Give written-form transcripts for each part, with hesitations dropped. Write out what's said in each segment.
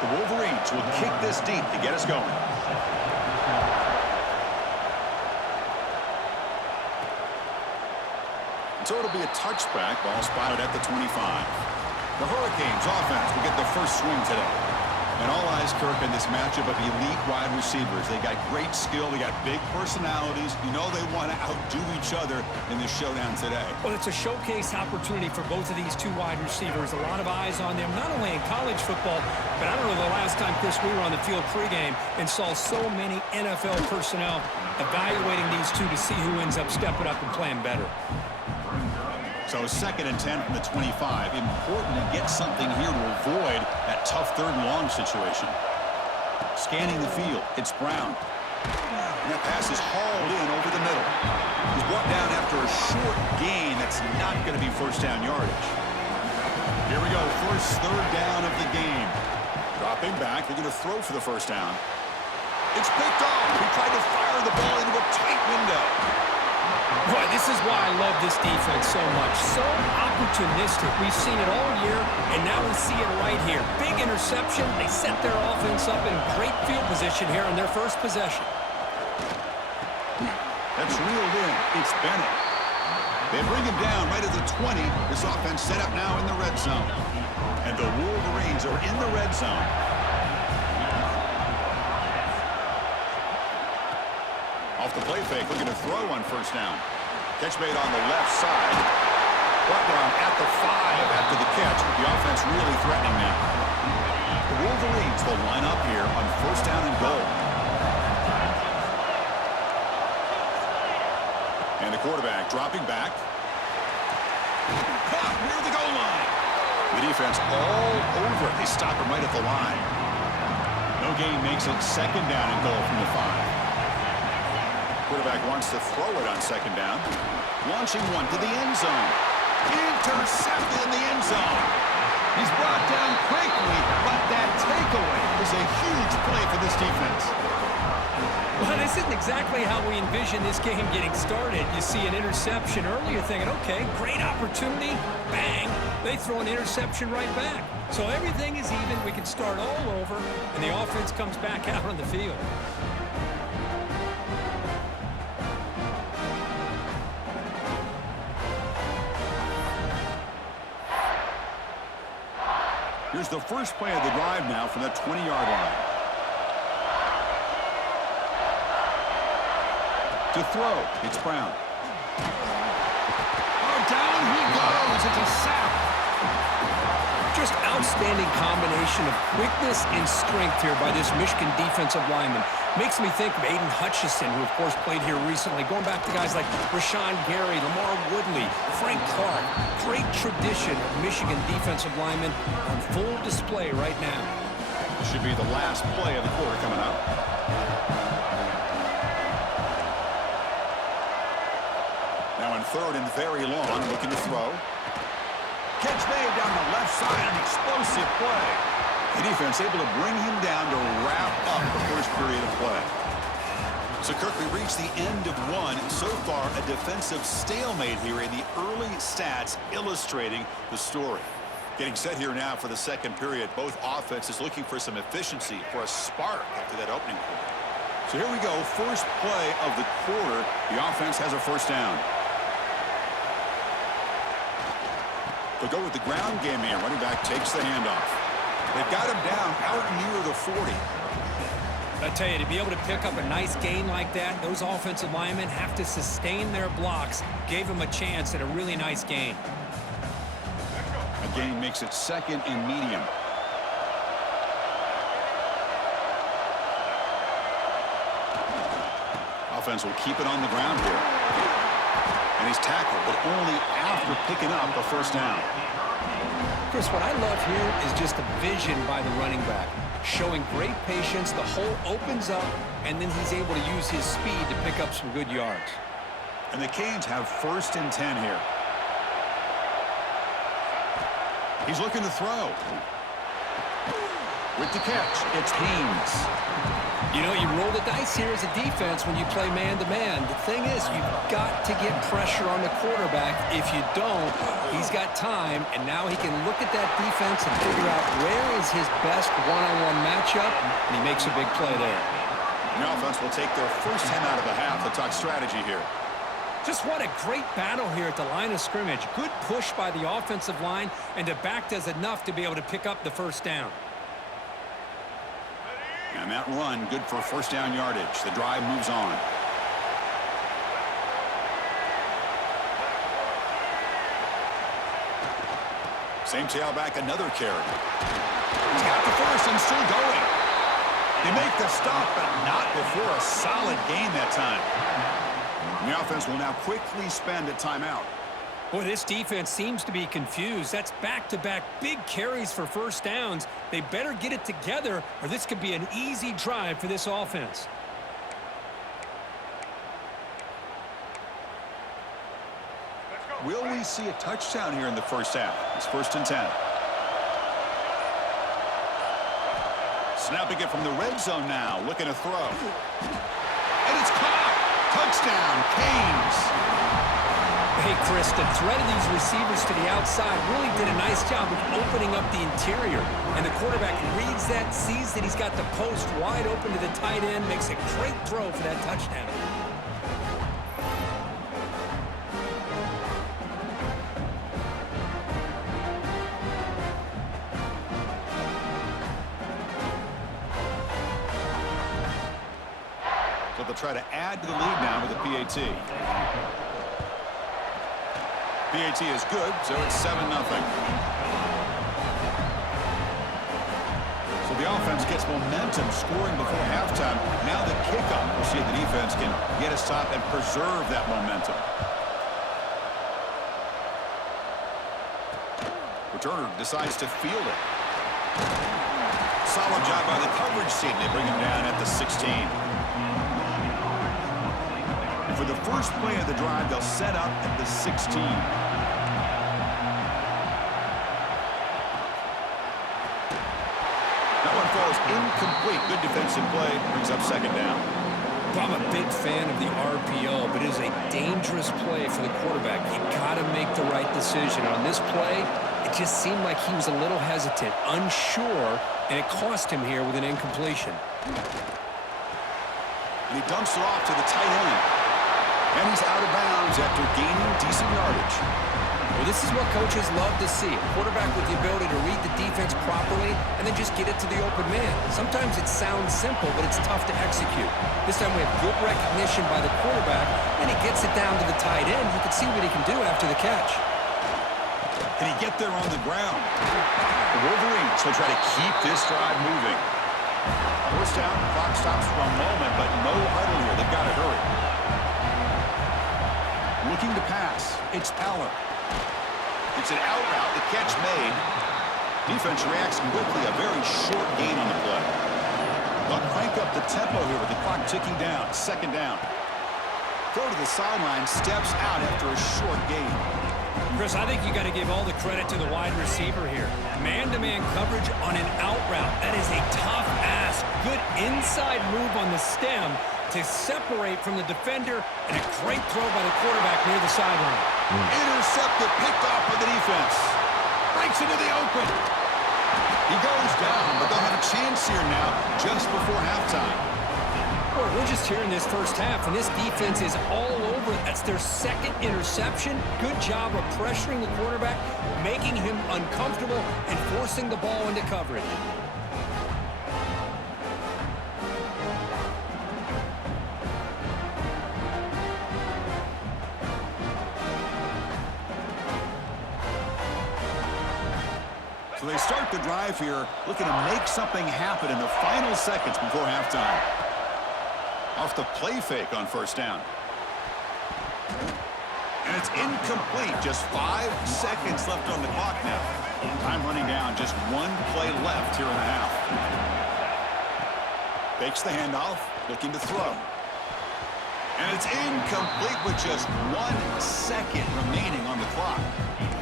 The Wolverines will kick this deep to get us going. So it'll be a touchback. Ball spotted at the 25. The Hurricanes offense will get the first swing today. And all eyes, Kirk, in this matchup of elite wide receivers. They got great skill. They got big personalities. You know they want to outdo each other in this showdown today. Well, it's a showcase opportunity for both of these two wide receivers. A lot of eyes on them, not only in college football, but I don't know the last time, Chris, we were on the field pregame and saw so many NFL personnel evaluating these two to see who ends up stepping up and playing better. So 2nd and 10 from the 25. Important to get something here to avoid that tough 3rd and long situation. Scanning the field, it's Brown. And that pass is hauled in over the middle. He's brought down after a short gain that's not going to be first down yardage. Here we go, first 3rd down of the game. Dropping back, they're going to throw for the first down. It's picked off. He tried to fire the ball into a tight window. Boy, this is why I love this defense so much. So opportunistic. We've seen it all year, and now we see it right here. Big interception. They set their offense up in great field position here on their first possession. That's reeled in. It's Bennett. They bring him down right at the 20. This offense set up now in the red zone. And the Wolverines are in the red zone. Off the play fake, looking to throw on first down. Catch made on the left side. Brought down at the 5 after the catch. The offense really threatening now. The Wolverines will line up here on first down and goal. And the quarterback dropping back. Caught near the goal line. The defense all over it. They stop him right at the line. No gain makes it 2nd down and goal from the 5. Quarterback wants to throw it on 2nd down. Launching one to the end zone. Intercepted in the end zone. He's brought down quickly, but that takeaway is a huge play for this defense. Well, this isn't exactly how we envision this game getting started. You see an interception early, you're thinking, okay, great opportunity. Bang. They throw an interception right back. So everything is even. We can start all over, and the offense comes back out on the field. Here's the first play of the drive now from the 20-yard line. To throw, it's Brown. Oh, down he goes. It's a sack. Just outstanding combination of quickness and strength here by this Michigan defensive lineman. Makes me think of Aiden Hutchinson, who, of course, played here recently. Going back to guys like Rashawn Gary, Lamar Woodley, Frank Clark. Great tradition of Michigan defensive linemen on full display right now. This should be the last play of the quarter coming up. Now in 3rd and very long, looking to throw. Catch made down the left side, an explosive play. The defense able to bring him down to wrap up the first period of play. So, Kirk, we reached the end of one. So far, a defensive stalemate here in the early stats illustrating the story. Getting set here now for the 2nd period. Both offenses looking for some efficiency, for a spark after that opening quarter. So here we go, first play of the quarter. The offense has a first down. They'll go with the ground game here. Running back takes the handoff. They've got him down out near the 40. I tell you, to be able to pick up a nice gain like that, those offensive linemen have to sustain their blocks. Gave him a chance at a really nice gain. A gain makes it 2nd and medium. Offense will keep it on the ground here. And he's tackled, but only after picking up the first down. Chris, what I love here is just the vision by the running back. Showing great patience, the hole opens up, and then he's able to use his speed to pick up some good yards. And the Canes have 1st and 10 here. He's looking to throw. With the catch, it's Haynes. You know, you roll the dice here as a defense when you play man-to-man. The thing is, you've got to get pressure on the quarterback. If you don't, he's got time, and now he can look at that defense and figure out where is his best one-on-one matchup, and he makes a big play there. The offense will take their first 10 out of the half. Let's talk strategy here. Just what a great battle here at the line of scrimmage. Good push by the offensive line, and the back does enough to be able to pick up the first down. And that run, good for first down yardage. The drive moves on. Same tailback, another carry. He's got the first and still going. They make the stop, but not before a solid gain that time. The offense will now quickly spend a timeout. Boy, this defense seems to be confused. That's back-to-back big carries for first downs. They better get it together, or this could be an easy drive for this offense. Will we see a touchdown here in the first half? It's 1st and 10. Snapping it from the red zone now, looking to throw. And it's caught! Touchdown, Canes! Hey, Chris, the threat of these receivers to the outside really did a nice job of opening up the interior. And the quarterback reads that, sees that he's got the post wide open to the tight end, makes a great throw for that touchdown. So they'll try to add to the lead now with a PAT. PAT is good, so it's 7-0. So the offense gets momentum scoring before halftime. Now the kickoff. We'll see if the defense can get a stop and preserve that momentum. Returner decides to field it. Solid job by the coverage team. They bring him down at the 16. For the first play of the drive, they'll set up at the 16. That one falls incomplete. Good defensive play. Brings up second down. I'm a big fan of the RPO, but it is a dangerous play for the quarterback. You got to make the right decision. On this play, it just seemed like he was a little hesitant, unsure, and it cost him here with an incompletion. And he dumps it off to the tight end. And he's out of bounds after gaining decent yardage. Well, this is what coaches love to see. A quarterback with the ability to read the defense properly and then just get it to the open man. Sometimes it sounds simple, but it's tough to execute. This time we have good recognition by the quarterback, and he gets it down to the tight end. You can see what he can do after the catch. Can he get there on the ground? The Wolverines will try to keep this drive moving. First down, clock stops for a moment, but no huddle here. They've got to hurry. Looking to pass. It's Aller. It's an out route. The catch made. Defense reacts quickly. A very short gain on the play. They'll crank up the tempo here with the clock ticking down. Second down. Throw to the sideline. Steps out after a short gain. Chris, I think you got to give all the credit to the wide receiver here. Man-to-man coverage on an out route. That is a tough ask. Good inside move on the stem to separate from the defender, and a great throw by the quarterback near the sideline. Intercepted, picked off by the defense. Breaks into the open. He goes down, but they'll have a chance here now just before halftime. Boy, we're just here in this first half, and this defense is all over it. That's their second interception. Good job of pressuring the quarterback, making him uncomfortable, and forcing the ball into coverage. So they start the drive here, looking to make something happen in the final seconds before halftime. Off the play fake on first down. And it's incomplete. Just 5 seconds left on the clock now. Time running down. Just one play left here in the half. Fakes the handoff, looking to throw. And it's incomplete with just 1 second remaining on the clock.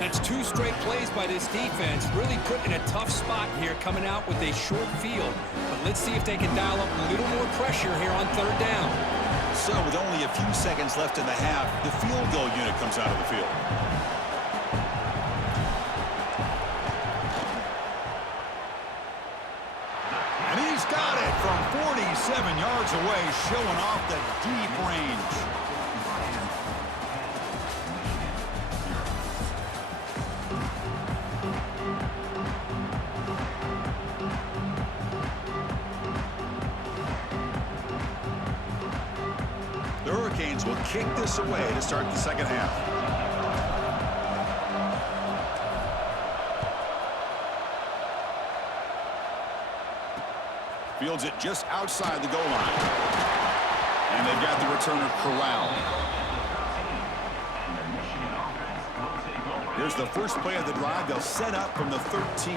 That's 2 straight plays by this defense, really put in a tough spot here coming out with a short field. But let's see if they can dial up a little more pressure here on 3rd down. So with only a few seconds left in the half, the field goal unit comes out of the field. And he's got it from 47 yards away, showing off the deep range. The Hurricanes will kick this away to start the second half. Fields it just outside the goal line. And they've got the returner corralled. Here's the first play of the drive. They'll set up from the 13.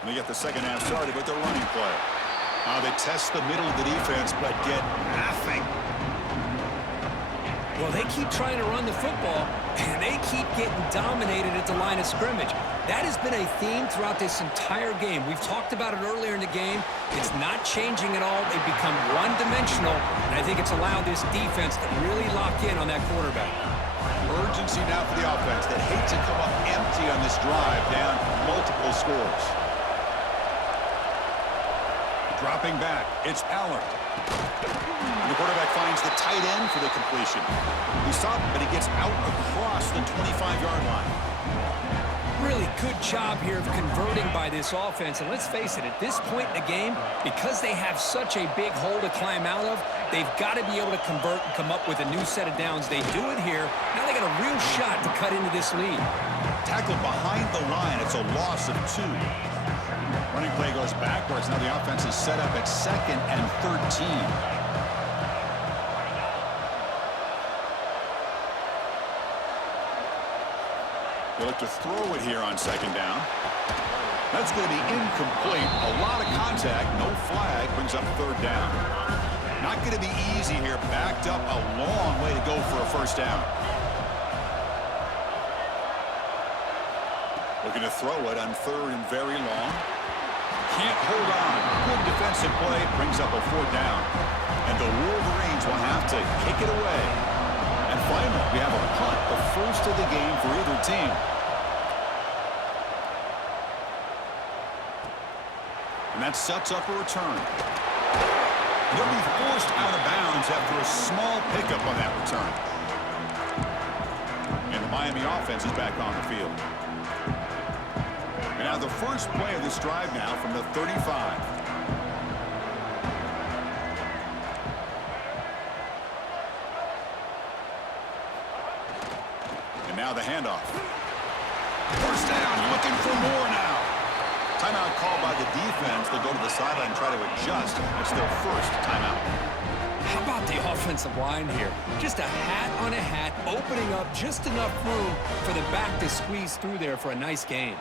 And they get the second half started with their running play. They test the middle of the defense, but get nothing. Well, they keep trying to run the football, and they keep getting dominated at the line of scrimmage. That has been a theme throughout this entire game. We've talked about it earlier in the game. It's not changing at all. They've become one-dimensional, and I think it's allowed this defense to really lock in on that quarterback. Urgency now for the offense that hate to come up empty on this drive, down multiple scores. Dropping back, it's Allard. And the quarterback finds the tight end for the completion. He's stopped, but he gets out across the 25-yard line. Really good job here of converting by this offense. And let's face it, at this point in the game, because they have such a big hole to climb out of, they've got to be able to convert and come up with a new set of downs. They do it here. Now they got a real shot to cut into this lead. Tackled behind the line. It's a loss of 2. Running play goes backwards. Now the offense is set up at 2nd and 13. They look to throw it here on 2nd down. That's going to be incomplete. A lot of contact. No flag. Brings up 3rd down. Not going to be easy here. Backed up a long way to go for a 1st down. Looking to throw it on 3rd and very long. Can't hold on. Good defensive play. Brings up a 4th down. And the Wolverines will have to kick it away. And finally, we have a punt, the first of the game for either team. And that sets up a return. They'll be forced out of bounds after a small pickup on that return. And the Miami offense is back on the field. And now the first play of this drive now from the 35. And now the handoff. First down, looking for more now. Timeout called by the defense. They'll go to the sideline and try to adjust. It's their first timeout. How about the offensive line here? Just a hat on a hat, opening up just enough room for the back to squeeze through there for a nice gain.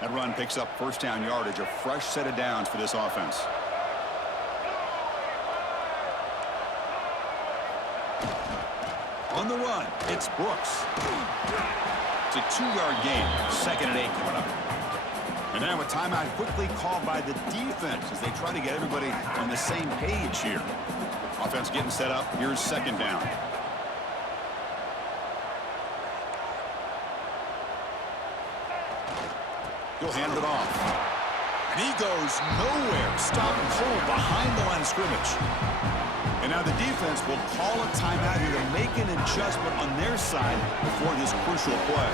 That run picks up 1st down yardage, a fresh set of downs for this offense. On the run, it's Brooks. It's a 2-yard gain, 2nd and 8 coming up. And now a timeout quickly called by the defense as they try to get everybody on the same page here. Offense getting set up. Here's 2nd down. He'll hand it off. And he goes nowhere. Stopped cold behind the line of scrimmage. And now the defense will call a timeout here to make an adjustment on their side before this crucial play.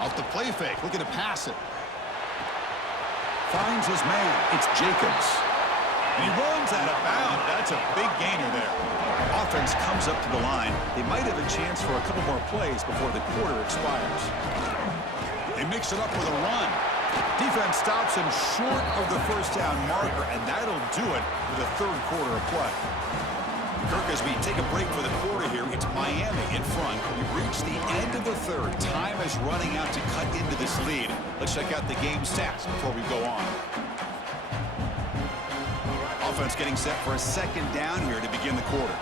Off the play fake, looking to pass it. Finds his man. It's Jacobs. And he runs out of bounds. That's a big gainer there. Offense comes up to the line. They might have a chance for a couple more plays before the quarter expires. They mix it up with a run. Defense stops him short of the 1st down marker, and that'll do it for the 3rd quarter of play. Kirk, as we take a break for the quarter here, it's Miami in front. We've reached reached the end of the third. Time is running out to cut into this lead. Let's check out the game stats before we go on. Offense getting set for a second down here to begin the quarter.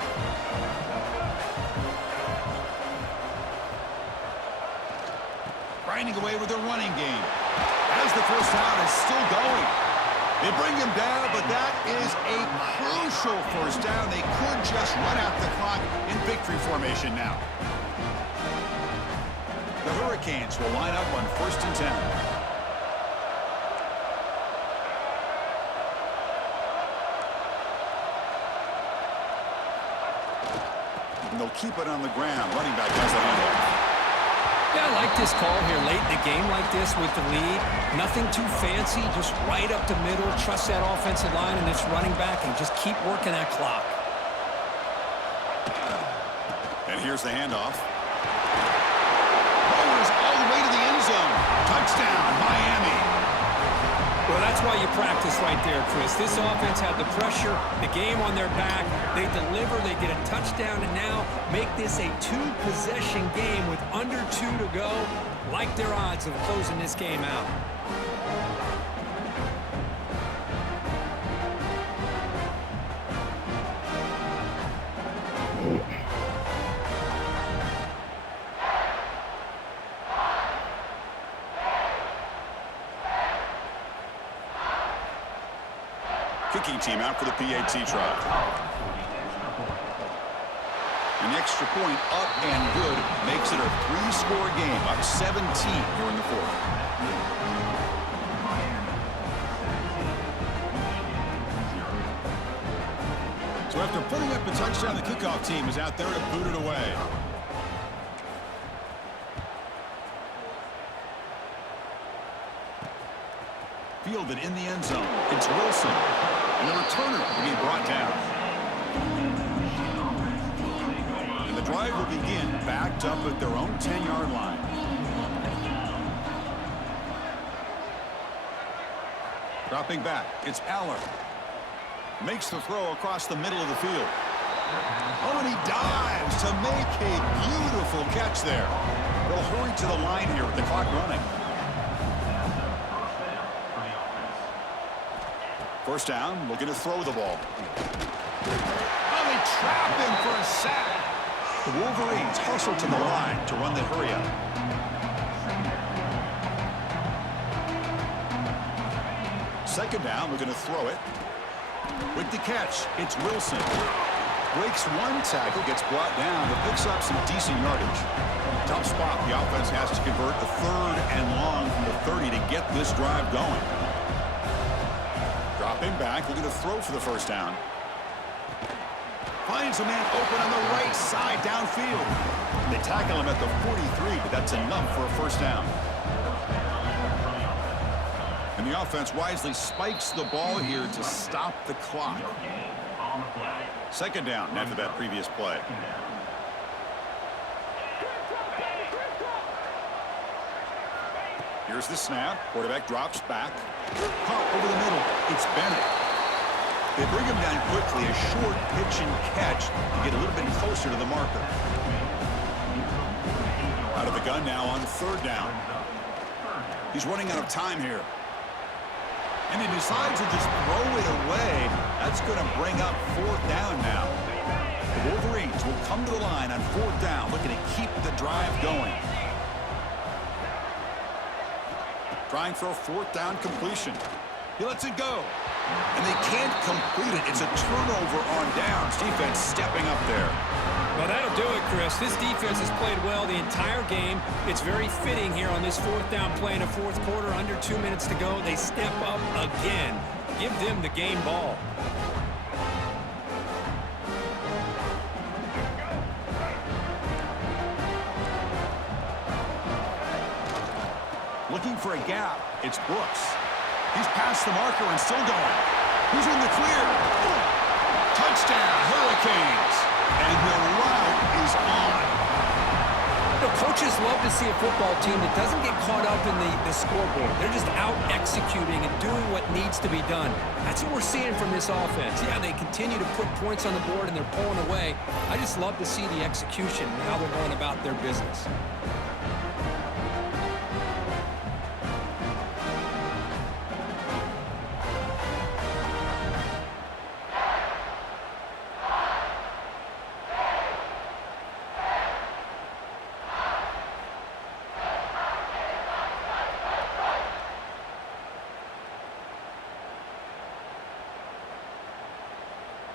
Grinding away with their running game. As the first down is still going. They bring him down, but that is a crucial first down. They could just run out the clock in victory formation now. The Hurricanes will line up on 1st and 10. And they'll keep it on the ground. Running back has the handoff. Yeah, I like this call here late in the game like this with the lead. Nothing too fancy, just right up the middle. Trust that offensive line and its running back and just keep working that clock. And here's the handoff. Rolls all the way to the end zone. Touchdown, Miami. Well, that's why you practice right there, Chris. This offense had the pressure, the game on their back. They deliver, they get a touchdown, and now make this a two-possession game with under 2 to go. Like their odds of closing this game out. Kicking team out for the PAT try. An extra point up and good makes it a 3-score game, up 17 here in the fourth. So after putting up a touchdown, the kickoff team is out there to boot it away. Fielded in the end zone. It's Wilson. And the returner will be brought down. And the drive will begin backed up at their own 10-yard line. Dropping back, it's Aller. Makes the throw across the middle of the field. Oh, and he dives to make a beautiful catch there. They'll hurry to the line here with the clock running. First down, looking to throw the ball. Oh, they trap him for a sack. The Wolverines hustle to the line to run the hurry up. Second down, we're going to throw it. With the catch, it's Wilson. Breaks one tackle, gets brought down, but picks up some decent yardage. Tough spot. The offense has to convert the 3rd and long from the 30 to get this drive going. Dropping back, looking to throw for the first down. Finds a man open on the right side downfield. They tackle him at the 43, but that's enough for a first down. And the offense wisely spikes the ball here to stop the clock. Second down after that previous play. Here's the snap. Quarterback drops back. Caught over the middle. It's Bennett. They bring him down quickly. A short pitch and catch to get a little bit closer to the marker. Out of the gun now on 3rd down. He's running out of time here. And he decides to just throw it away. That's going to bring up 4th down now. The Wolverines will come to the line on 4th down, looking to keep the drive going. Trying for a 4th down completion. He lets it go. And they can't complete it. It's a turnover on downs. Defense stepping up there. Well, that'll do it, Chris. This defense has played well the entire game. It's very fitting here on this 4th down play in the 4th quarter. Under 2 minutes to go. They step up again. Give them the game ball. Looking for a gap. It's Brooks. He's past the marker and still going. He's in the clear. Touchdown, Hurricanes. And the route is on. The coaches love to see a football team that doesn't get caught up in the scoreboard. They're just out executing and doing what needs to be done. That's what we're seeing from this offense. Yeah, they continue to put points on the board and they're pulling away. I just love to see the execution and how they're going about their business.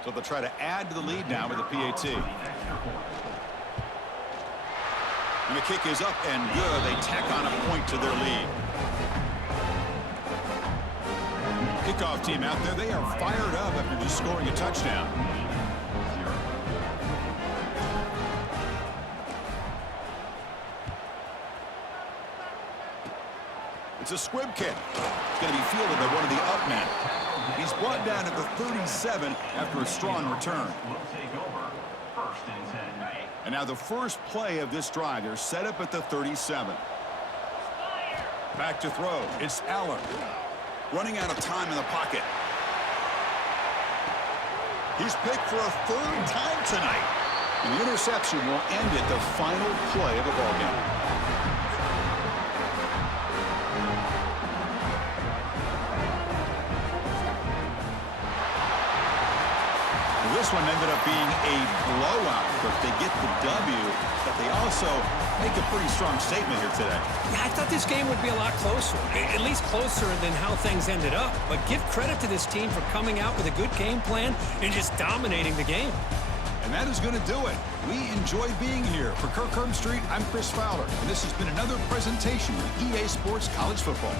So they'll try to add to the lead now with a PAT. And the kick is up and good. They tack on a point to their lead. Kickoff team out there, they are fired up after just scoring a touchdown. It's a squib kick. It's going to be fielded by one of the up men. He's brought down at the 37 after a strong return. And now the first play of this drive, they're set up at the 37. Back to throw. It's Allen. Running out of time in the pocket. He's picked for a third time tonight. And the interception will end it, the final play of the ballgame. This one ended up being a blowout, but they get the W, but they also make a pretty strong statement here today. Yeah, I thought this game would be a lot closer, at least closer than how things ended up. But give credit to this team for coming out with a good game plan and just dominating the game. And that is going to do it. We enjoy being here. For Kirk Street, I'm Chris Fowler, and this has been another presentation of EA Sports College Football.